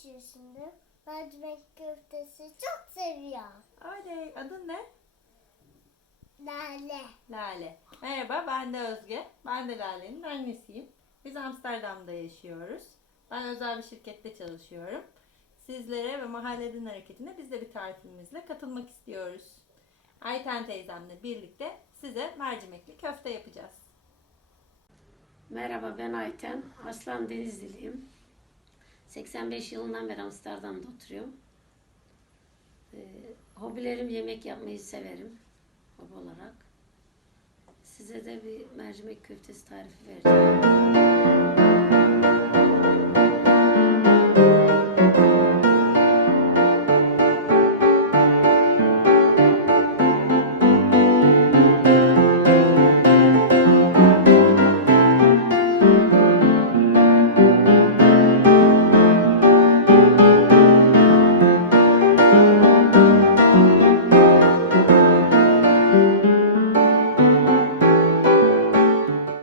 3 yaşındayım. Mercimek köftesi çok seviyorum. Oley. Adın ne? Lale. Lale. Merhaba ben de Özge. Ben de Lale'nin annesiyim. Biz Amsterdam'da yaşıyoruz. Ben özel bir şirkette çalışıyorum. Sizlere ve Mahalledin Hareketi'ne biz de bir tarifimizle katılmak istiyoruz. Ayten teyzemle birlikte size mercimekli köfte yapacağız. Merhaba ben Ayten. Aslan Denizliliyim. 85 yılından beri Amsterdam'da oturuyorum. Ee, hobilerim yemek yapmayı severim. Hobi olarak. Size de bir mercimek köftesi tarifi vereceğim.